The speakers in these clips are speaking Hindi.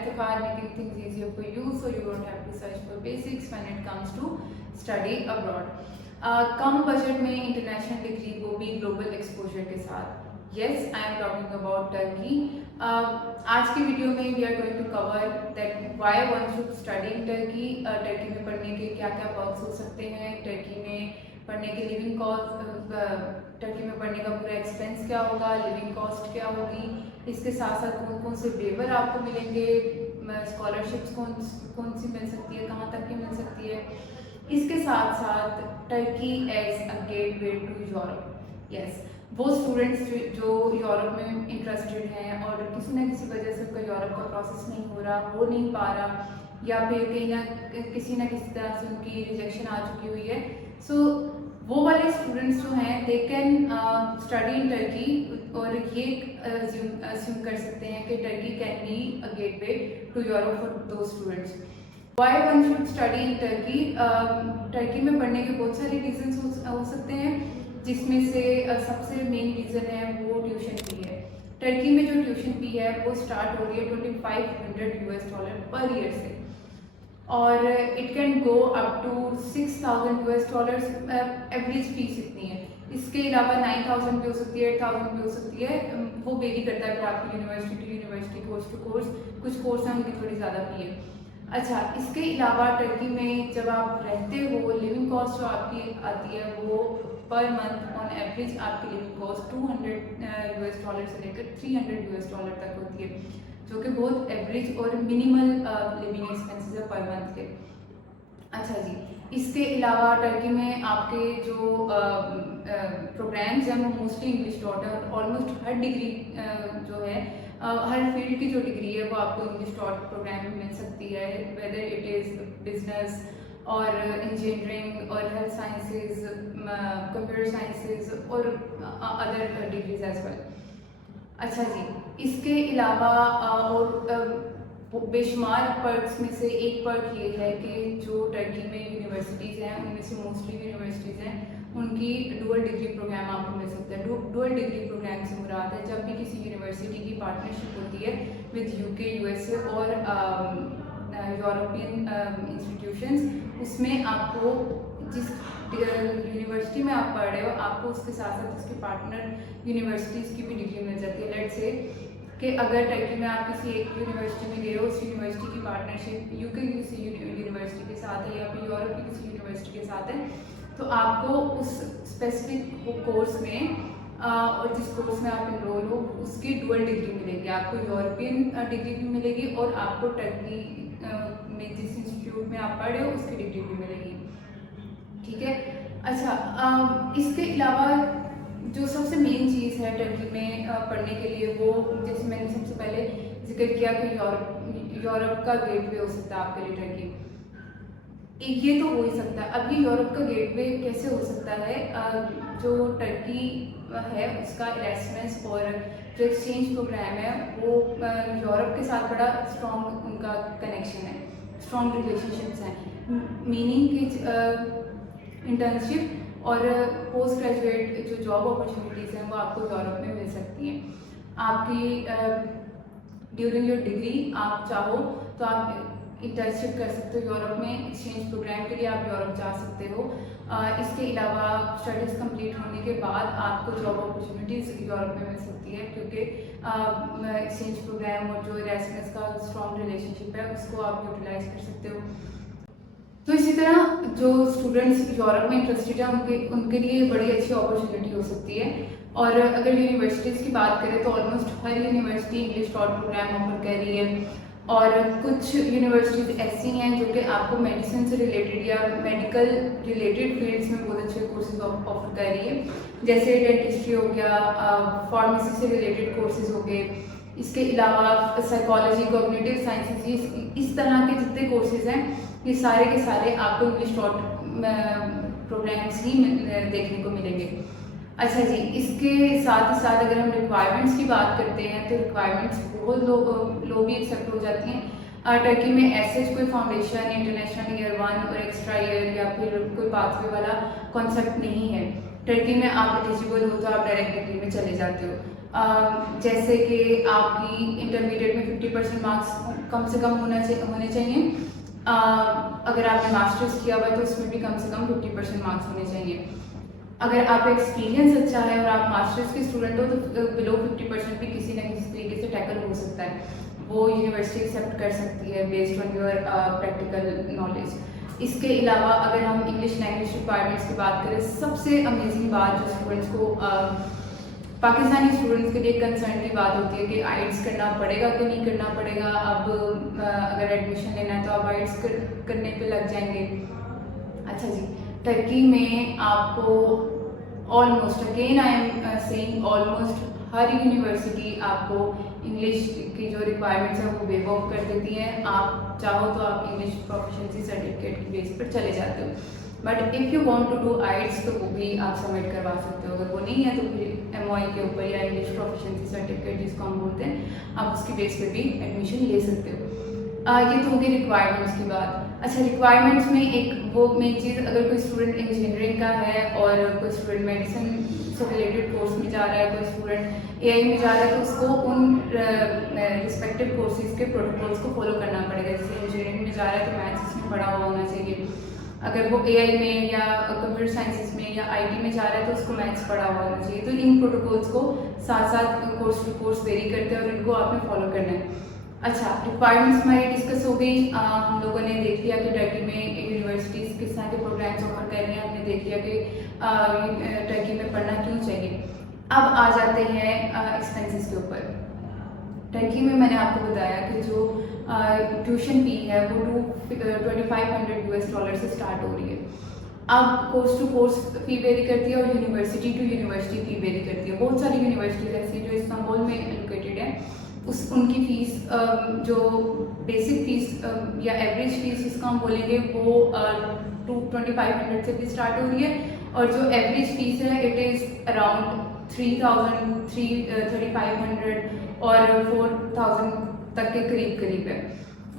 Iftikhar, making things easier for you so you don't have to search for basics when it comes to study abroad. कम बजट में इंटरनेशनल डिग्री, वो भी ग्लोबल एक्सपोजर के साथ। Yes, I am talking about Turkey. आज की वीडियो में we are going to cover that why one should study in Turkey. Turkey में पढ़ने के क्या क्या पर्क्स हो सकते हैं, टर्की में पढ़ने के लिविंग कॉस्ट, टर्की में पढ़ने का पूरा एक्सपेंस क्या होगा, लिविंग कॉस्ट क्या होगी, इसके साथ साथ कौन कौन से वेवर आपको मिलेंगे, स्कॉलरशिप्स कौन सी मिल सकती है, कहाँ तक की मिल सकती है, इसके साथ साथ Turkey as a gateway to Europe. Yes, वो स्टूडेंट्स जो यूरोप में इंटरेस्टेड हैं और किसी न किसी वजह से उनका यूरोप का प्रोसेस नहीं हो रहा, हो नहीं पा रहा, या फिर किसी न किसी तरह से उनकी रिजेक्शन आ चुकी हुई है, सो वो वाले स्टूडेंट्स जो हैं they can study in Turkey, और ये अस्यूम कर सकते हैं कि Turkey can be a gateway to Europe for those students. Why one should study in Turkey? Turkey में पढ़ने के बहुत सारे रीजंस हो सकते हैं, जिसमें से सबसे मेन रीज़न है वो ट्यूशन फी है। टर्की में जो ट्यूशन फी है वो स्टार्ट हो रही है $2500 पर ईयर से, और it can go up to $6000 average fees इतनी है। इसके अलावा 9000 भी हो सकती है, 8000 भी हो सकती है, वो वेरी करता है फिर आपकी university to university, course to course. कुछ कोर्स हैं उनकी थोड़ी ज़्यादा फी है। अच्छा, इसके अलावा टर्की में जब आप रहते हो, लिविंग कॉस्ट जो आपकी आती है वो पर मंथ ऑन एवरेज आपकी लिविंग कॉस्ट $200 से लेकर $300 तक होती है, जो कि बहुत एवरेज और मिनिमल लिविंग एक्सपेंसेस है पर मंथ के। अच्छा जी, इसके अलावा टर्की में आपके जो प्रोग्राम्स हैं वो मोस्टली इंग्लिश टॉट है, और ऑलमोस्ट हर डिग्री जो है हर फील्ड की जो डिग्री है वो आपको इंग्लिश टॉट प्रोग्राम में मिल सकती है, वेदर इट इज़ बिजनेस और इंजीनियरिंग और हेल्थ साइंसेज, कंप्यूटर साइंसेज और अदर डिग्रीज एज वेल। अच्छा जी, इसके अलावा और बेशुमार पर्क्स में से एक पर्क ये है कि जो टर्की में यूनिवर्सिटीज़ हैं उनमें से मोस्टली यूनिवर्सिटीज़ हैं उनकी डुअल डिग्री प्रोग्राम आपको मिल सकता है। डुअल डिग्री प्रोग्राम से मुराद है जब भी किसी यूनिवर्सिटी की पार्टनरशिप होती है विद यूके, यूएसए और यूरोपियन इंस्टीट्यूशंस, उसमें आपको जिस यूनिवर्सिटी में आप पढ़ रहे हो आपको उसके साथ साथ उसके पार्टनर यूनिवर्सिटीज़ की भी डिग्री मिल जाती है। लेट्स से कि अगर टर्की में आप किसी एक यूनिवर्सिटी में गए हो, उस यूनिवर्सिटी की पार्टनरशिप यूके की किसी यूनिवर्सिटी के साथ है या फिर यूरोप की किसी यूनिवर्सिटी के साथ है, तो आपको उस स्पेसिफिक कोर्स में और जिस कोर्स में आप इनरोल हो उसकी डुअल डिग्री मिलेगी। आपको यूरोपियन डिग्री भी मिलेगी और आपको टर्की में जिस इंस्टीट्यूट में आप पढ़ रहे हो उसकी डिग्री भी मिलेगी। ठीक है। अच्छा, इसके अलावा जो सबसे मेन चीज़ है टर्की में पढ़ने के लिए, वो जैसे मैंने सबसे पहले जिक्र किया कि यूरोप का गेटवे हो सकता है आपके लिए टर्की। ये तो हो ही सकता है। अब ये यूरोप का गेटवे कैसे हो सकता है? जो टर्की है उसका इरेस्मस और जो एक्सचेंज प्रोग्राम है वो यूरोप के साथ बड़ा स्ट्रॉन्ग उनका कनेक्शन है, स्ट्रॉन्ग रिलेशनशिप्स हैं, मीनिंग कि इंटर्नशिप और पोस्ट ग्रेजुएट जो जॉब अपॉर्चुनिटीज़ हैं वो आपको यूरोप में मिल सकती हैं। आपकी ड्यूरिंग योर डिग्री आप चाहो तो आप इंटर्नशिप कर सकते हो यूरोप में, एक्सचेंज प्रोग्राम के लिए आप यूरोप जा सकते हो। इसके अलावा स्टडीज़ कंप्लीट होने के बाद आपको जॉब अपॉर्चुनिटीज़ यूरोप में मिल सकती है, क्योंकि एक्सचेंज प्रोग्राम और जो इरेस्मस का स्ट्रॉन्ग रिलेशनशिप है उसको आप यूटिलाइज कर सकते हो। तो इसी तरह जो स्टूडेंट्स यूरोप में इंटरेस्टेड हैं उनके लिए बड़ी अच्छी अपॉर्चुनिटी हो सकती है। और अगर यूनिवर्सिटीज़ की बात करें तो ऑलमोस्ट हर university English taught program offer कर रही है, और कुछ यूनिवर्सिटीज़ ऐसी हैं जो कि आपको मेडिसिन से रिलेटेड या मेडिकल रिलेटेड फील्ड्स में बहुत अच्छे कोर्सेज ऑफर कर रही है, जैसे डेंटिस्ट्री हो गया, फार्मेसी से रिलेटेड कोर्सेज हो गए, इसके अलावा साइकोलॉजी, कॉग्निटिव साइंसेज, इस तरह के जितने कोर्सेज हैं ये सारे के सारे आपको इंग्लिश टॉट प्रोग्राम्स ही देखने को मिलेंगे। अच्छा जी, इसके साथ ही साथ अगर हम रिक्वायरमेंट्स की बात करते हैं तो रिक्वायरमेंट्स बहुत लो भी एक्सेप्ट हो जाती हैं। टर्की में ऐसे कोई फाउंडेशन, इंटरनेशनल ईयर 1 और एक्स्ट्रा ईयर या फिर कोई पाथवे वाला कॉन्सेप्ट नहीं है। टर्की में आप एलिजिबल हो तो आप डायरेक्ट डिग्री में चले जाते हो। जैसे कि आपकी इंटरमीडिएट में 50% मार्क्स कम से कम होने चाहिए। अगर आपने मास्टर्स किया हुआ है तो उसमें भी कम से कम 50% मार्क्स होने चाहिए। अगर आपका एक्सपीरियंस अच्छा है और आप मास्टर्स के स्टूडेंट हो तो बिलो 50% भी किसी न किसी तरीके से टैकल हो सकता है, वो यूनिवर्सिटी एक्सेप्ट कर सकती है based on your practical knowledge. इसके अलावा अगर हम इंग्लिश लैंग्वेज रिक्वायरमेंट्स की बात करें, सबसे अमेजिंग बात जो स्टूडेंट्स को पाकिस्तानी स्टूडेंट्स के लिए कंसर्न की बात होती है कि आइट्स करना पड़ेगा कि नहीं करना पड़ेगा। अब अगर एडमिशन लेना है तो आप आइट्स करने पे लग जाएंगे। अच्छा जी, टर्की में आपको almost, again I am saying almost, हर यूनिवर्सिटी आपको इंग्लिश की जो रिक्वायरमेंट्स है वो वेव ऑफ कर देती हैं। आप चाहो तो आप इंग्लिश प्रोफिशिएंसी सर्टिफिकेट की बेस पर चले जाते हो, but if you want to do IELTS तो वो भी आप सबमिट करवा सकते हो। अगर वो नहीं है तो फिर MOE के ऊपर या इंग्लिश प्रोफिशिएंसी सर्टिफिकेट जिसको हम बोलते हैं, आप उसकी बेस पे भी एडमिशन ले सकते हो। ये तो होगी रिक्वायरमेंट्स की बात। अच्छा, रिक्वायरमेंट्स में एक वो मेन चीज़, अगर कोई स्टूडेंट इंजीनियरिंग का है और कोई स्टूडेंट मेडिसिन से रिलेटेड कोर्स में जा रहा है, कोई स्टूडेंट AI में जा रहा है, तो उसको उन रिस्पेक्टिव कोर्सेज के प्रोटोकॉल्स को फॉलो करना पड़ेगा। जैसे इंजीनियरिंग में जा रहा है तो मैथ्स इसमें पढ़ा हुआ होना चाहिए। अगर वो AI में या कंप्यूटर साइंसेस में या IT में जा रहा है तो उसको मैथ्स पढ़ा हुआ होना चाहिए। तो इन प्रोटोकॉल्स को साथ साथ कोर्स टू कोर्स वेरी करते हैं और इनको आपने फॉलो करना है। अच्छा, रिक्वायरमेंट्स हमारी डिस्कस हो गई। हम लोगों ने देख लिया कि टर्की में यूनिवर्सिटीज़ किस तरह के प्रोग्राम्स ऑफर कर रही हैं। हमने देख लिया कि टर्की में पढ़ना क्यों चाहिए। अब आ जाते हैं एक्सपेंसेस के ऊपर। टर्की में मैंने आपको बताया कि जो ट्यूशन फी है वो $2500 से स्टार्ट हो रही है। अब course to course fee vary करती है और university to university fee vary करती है। बहुत सारी यूनिवर्सिटीज ऐसी हैं जो इस्तांबुल में लोकेटेड है, उनकी फ़ीस जो बेसिक फ़ीस या एवरेज फ़ीस जिसको हम बोलेंगे वो 2500 से भी स्टार्ट हो रही है, और जो एवरेज फ़ीस है इट इज़ अराउंड 3500 और 4000 तक के करीब है।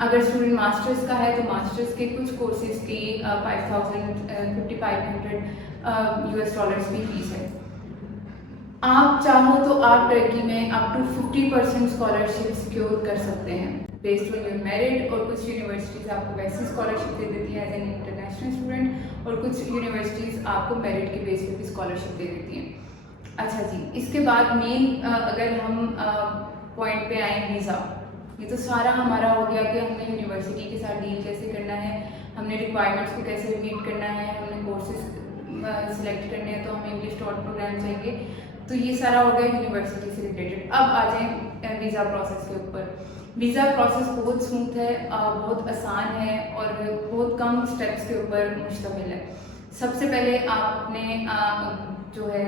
अगर स्टूडेंट मास्टर्स का है तो मास्टर्स के कुछ कोर्सेज की 5500 की फ़ीस है। आप चाहो तो आप टर्की में अप टू 50% स्कॉलरशिप सिक्योर कर सकते हैं बेस्ड ऑन योर मेरिट, और कुछ यूनिवर्सिटीज़ आपको वैसी स्कॉलरशिप दे देती है एज एन इंटरनेशनल स्टूडेंट, और कुछ यूनिवर्सिटीज़ आपको मेरिट के बेस पे भी स्कॉलरशिप दे देती हैं। अच्छा जी, इसके बाद मेन अगर हम पॉइंट पे आए, वीज़ा। ये तो सारा हमारा हो गया कि हमने यूनिवर्सिटी के साथ डील कैसे करना है, हमने रिक्वायरमेंट्स को कैसे मीट करना है, हमने कोर्सेज सिलेक्ट करने हैं तो हमें इंग्लिश टॉट प्रोग्राम चाहिए। तो ये सारा हो गया यूनिवर्सिटी से रिलेटेड। अब आ जाए वीज़ा प्रोसेस के ऊपर। वीज़ा प्रोसेस बहुत स्मूथ है, बहुत आसान है और बहुत कम स्टेप्स के ऊपर मुश्तमिल है। सबसे पहले आपने जो है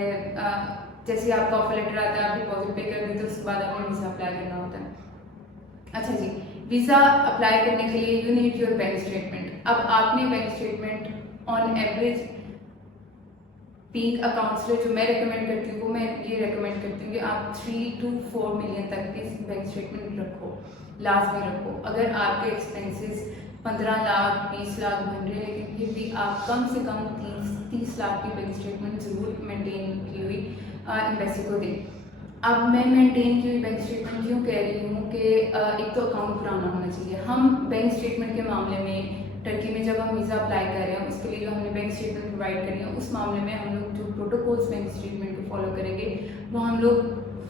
जैसे आपका ऑफर लेटर आता है, आप डिपॉजिट पे कर देते हो, उसके बाद आपने वीज़ा अप्लाई करना होता है। अच्छा जी, वीज़ा अप्लाई करने के लिए you need your bank statement. अब आपने bank statement on average pink accounts जो मैं रेकमेंड करती हूँ, वो मैं ये रेकमेंड करती हूँ कि आप 3 to 4 मिलियन तक की बैंक स्टेटमेंट रखो, लाजमी रखो। अगर आपके एक्सपेंसेस 15 लाख 20 लाख बन रहे हैं, लेकिन फिर भी आप कम से कम 30 लाख की बैंक स्टेटमेंट ज़रूर मेंटेन की हुई एम्बेसी को दें। अब मैं मेंटेन की हुई बैंक स्टेटमेंट क्यों कह रही हूँ कि एक तो अकाउंट पुराना होना चाहिए। हम बैंक स्टेटमेंट के मामले में टर्की में जब हम वीज़ा अप्लाई कर रहे हैं उसके लिए जो हमने बैंक स्टेटमेंट प्रोवाइड करी है, उस मामले में हम लोग जो प्रोटोकॉल्स बैंक स्टेटमेंट को फॉलो करेंगे वो हम लोग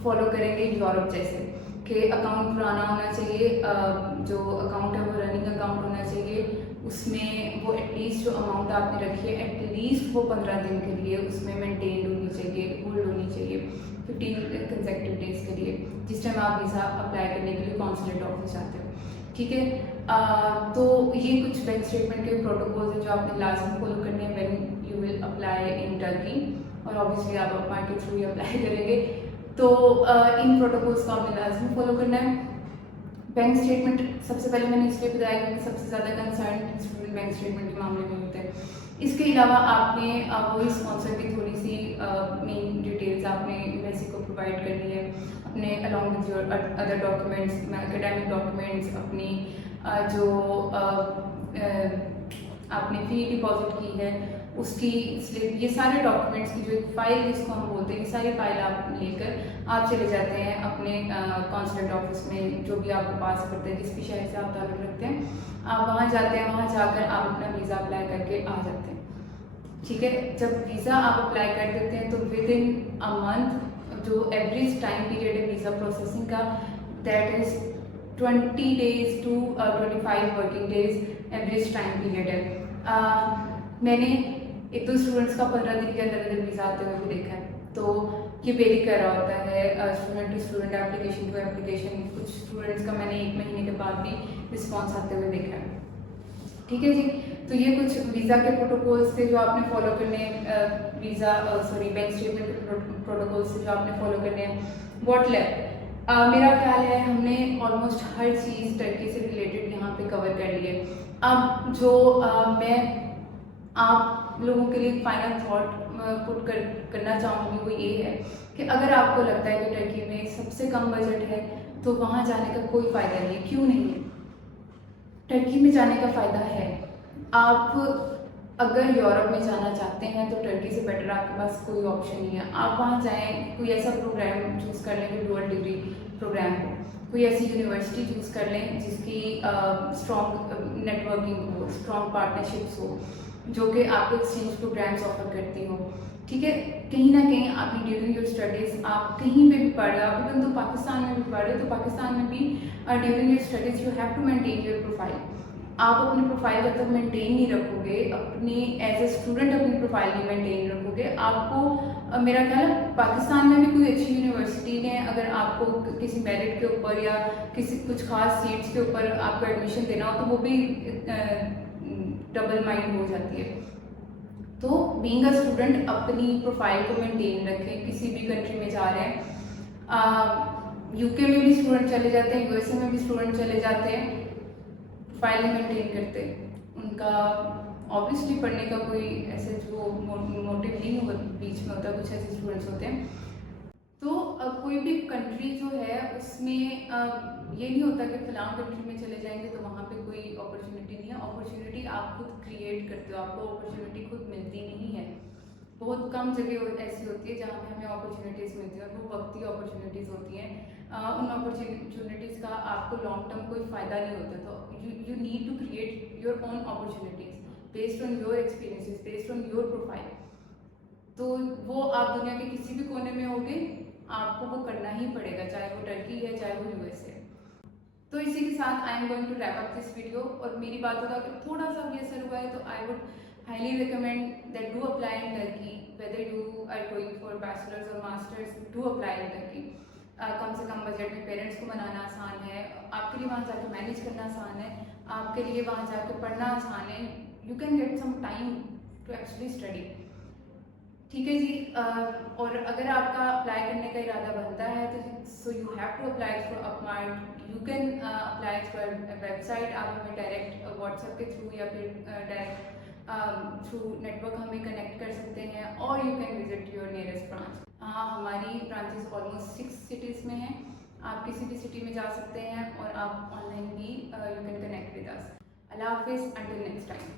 फॉलो करेंगे यूरोप जैसे कि अकाउंट पुराना होना चाहिए, जो अकाउंट है वो रनिंग अकाउंट होना चाहिए, उसमें वो एटलीस्ट जो अमाउंट आपने रखी है एटलीस्ट वो 15 दिन के लिए उसमें मेंटेन होनी चाहिए, होल्ड होनी चाहिए 15 कंसेक्टिव डेज के लिए, जिस टाइम आप वीज़ा अप्लाई करने के लिए कॉन्सुलेट ऑफिस जाते हो। ठीक है, तो ये कुछ बैंक स्टेटमेंट के प्रोटोकॉल्स हैं जो आपने लाजमी फॉलो करने हैं when you will apply in Turkey, और ऑब्वियसली आप अपना के थ्रू ही अप्लाई करेंगे, तो इन प्रोटोकॉल्स को आपने लाजमी फॉलो करना है। बैंक स्टेटमेंट सबसे पहले मैंने इसलिए बताया क्योंकि सबसे ज़्यादा कंसर्न स्टूडेंट बैंक स्टेटमेंट के मामले में होते हैं। इसके अलावा आपने वही स्पॉन्सर की थोड़ी सी मेन डिटेल्स आपने एम्बेसी को प्रोवाइड करनी है, अपने along with your other documents, academic documents, अपनी जो आपने फ़ी डिपॉजिट की है उसकी स्लिप, ये सारे डॉक्यूमेंट्स की जो एक फ़ाइल जिसको हम बोलते हैं, ये सारी फाइल आप लेकर आप चले जाते हैं अपने कॉन्सुलेट ऑफिस में, जो भी आपको पास पड़ता है, जिस भी शहर से आप ताल्लुक़ रखते हैं, आप वहाँ जाते हैं। वहाँ जाकर आप अपना वीज़ा अप्लाई करके आ जाते हैं। ठीक है, जब वीज़ा आप अप्लाई कर देते हैं तो विद इन अ मंथ जो एवरेज टाइम पीरियड है वीज़ा प्रोसेसिंग का, that is 20 days to 25 working days average time period है। मैंने एक दो स्टूडेंट्स का 15 दिन के अंदर वीज़ा आते हुए भी देखा है, तो ये वेरी कर रहा होता है student to student, application to application. कुछ स्टूडेंट्स का मैंने 1 महीने के बाद भी रिस्पॉन्स आते हुए देखा है। ठीक है जी, तो ये कुछ वीज़ा के प्रोटोकॉल्स थे जो आपने फॉलो करने हैं, बैंक स्टेटमेंट के प्रोटोकॉल्स थे जो आपने फॉलो करने हैं। व्हाट लेफ्ट, मेरा ख्याल है हमने ऑलमोस्ट हर चीज़ टर्की से रिलेटेड यहाँ पे कवर कर ली है। अब जो मैं आप लोगों के लिए फाइनल थॉट करना चाहूँगी वो ये है कि अगर आपको लगता है कि टर्की में सबसे कम बजट है तो वहाँ जाने का कोई फ़ायदा नहीं है। क्यों नहीं है? टर्की में जाने का फ़ायदा है। आप अगर यूरोप में जाना चाहते हैं तो टर्की से बेटर आपके पास कोई ऑप्शन नहीं है। आप वहाँ जाएँ, कोई ऐसा प्रोग्राम चूज़ कर लें, कोई डुअल डिग्री प्रोग्राम हो, कोई ऐसी यूनिवर्सिटी चूज़ कर लें जिसकी स्ट्रॉन्ग नेटवर्किंग हो, स्ट्रॉन्ग पार्टनरशिप्स हो, जो कि आपको एक्सचेंज प्रोग्राम्स ऑफर करती हो। ठीक है, कहीं ना कहीं आपकी ड्यूरिंग योर स्टडीज़ आप कहीं पे भी पढ़ रहे हो, आप इवन तो पाकिस्तान में भी पढ़ रहे हो, तो पाकिस्तान में भी during your studies you have to maintain your profile. आप अपनी प्रोफाइल जब तक मेंटेन नहीं रखोगे, अपनी एज ए स्टूडेंट अपनी प्रोफाइल नहीं मेंटेन रखोगे, आपको मेरा ख्याल है पाकिस्तान में भी कोई अच्छी यूनिवर्सिटी ने अगर आपको किसी मेरिट के ऊपर या किसी कुछ खास सीट्स के ऊपर आपको एडमिशन देना हो तो वो भी डबल माइंड हो जाती है। तो बीइंग अ स्टूडेंट अपनी प्रोफाइल को मेंटेन रखें। किसी भी कंट्री में जा रहे हैं, यूके में भी स्टूडेंट चले जाते हैं, यूएसए में भी स्टूडेंट चले जाते हैं, प्रोफाइल नहीं मेंटेन करते। उनका ऑब्वियसली पढ़ने का कोई ऐसे जो मोटिव नहीं होगा, बीच में होता है, कुछ ऐसे स्टूडेंट्स होते हैं। तो कोई भी कंट्री जो है उसमें ये नहीं होता कि फलां कंट्री में चले जाएंगे तो वहाँ पे कोई अपॉर्चुनिटी नहीं है। अपॉर्चुनिटी आप खुद क्रिएट करते हो, आपको अपॉर्चुनिटी खुद मिलती नहीं है। बहुत कम जगह ऐसी होती है जहाँ पे हमें अपॉर्चुनिटीज़ मिलती हैं, वो वक्ती अपॉर्चुनिटीज़ होती हैं। उन अपॉर्चुनिटीज़ का आपको लॉन्ग टर्म कोई फ़ायदा नहीं होता। तो you need to create your own opportunities based on your experiences, based on your profile. तो वो आप दुनिया के किसी भी कोने में होगे, आपको वो करना ही पड़ेगा, चाहे वो टर्की है चाहे वो यूएस है। तो इसी के साथ I am going to wrap up this video. और मेरी बातों का अगर थोड़ा सा भी असर हुआ है तो I would highly recommend that do apply in Turkey, whether you are going for bachelor's or master's, do apply in Turkey. कम से कम बजट में पेरेंट्स को मनाना आसान है, आपके लिए वहाँ जाके मैनेज करना आसान है, आपके लिए वहाँ जाके पढ़ना आसान है। You can get some time to actually study. ठीक है जी, और अगर आपका अप्लाई करने का इरादा बनता है तो so you have to apply through Upmart. You can apply through website, आप हमें डायरेक्ट व्हाट्सएप के थ्रू या फिर डायरेक्ट थ्रू नेटवर्क हमें कनेक्ट कर सकते हैं, और you can visit your nearest branch. हमारी ब्रांचेस ऑलमोस्ट 6 सिटीज़ में हैं। आप किसी भी सिटी में जा सकते हैं और आप ऑनलाइन भी you can connect with us. अल्लाह हाफिज़, अंटिल नेक्स्ट टाइम।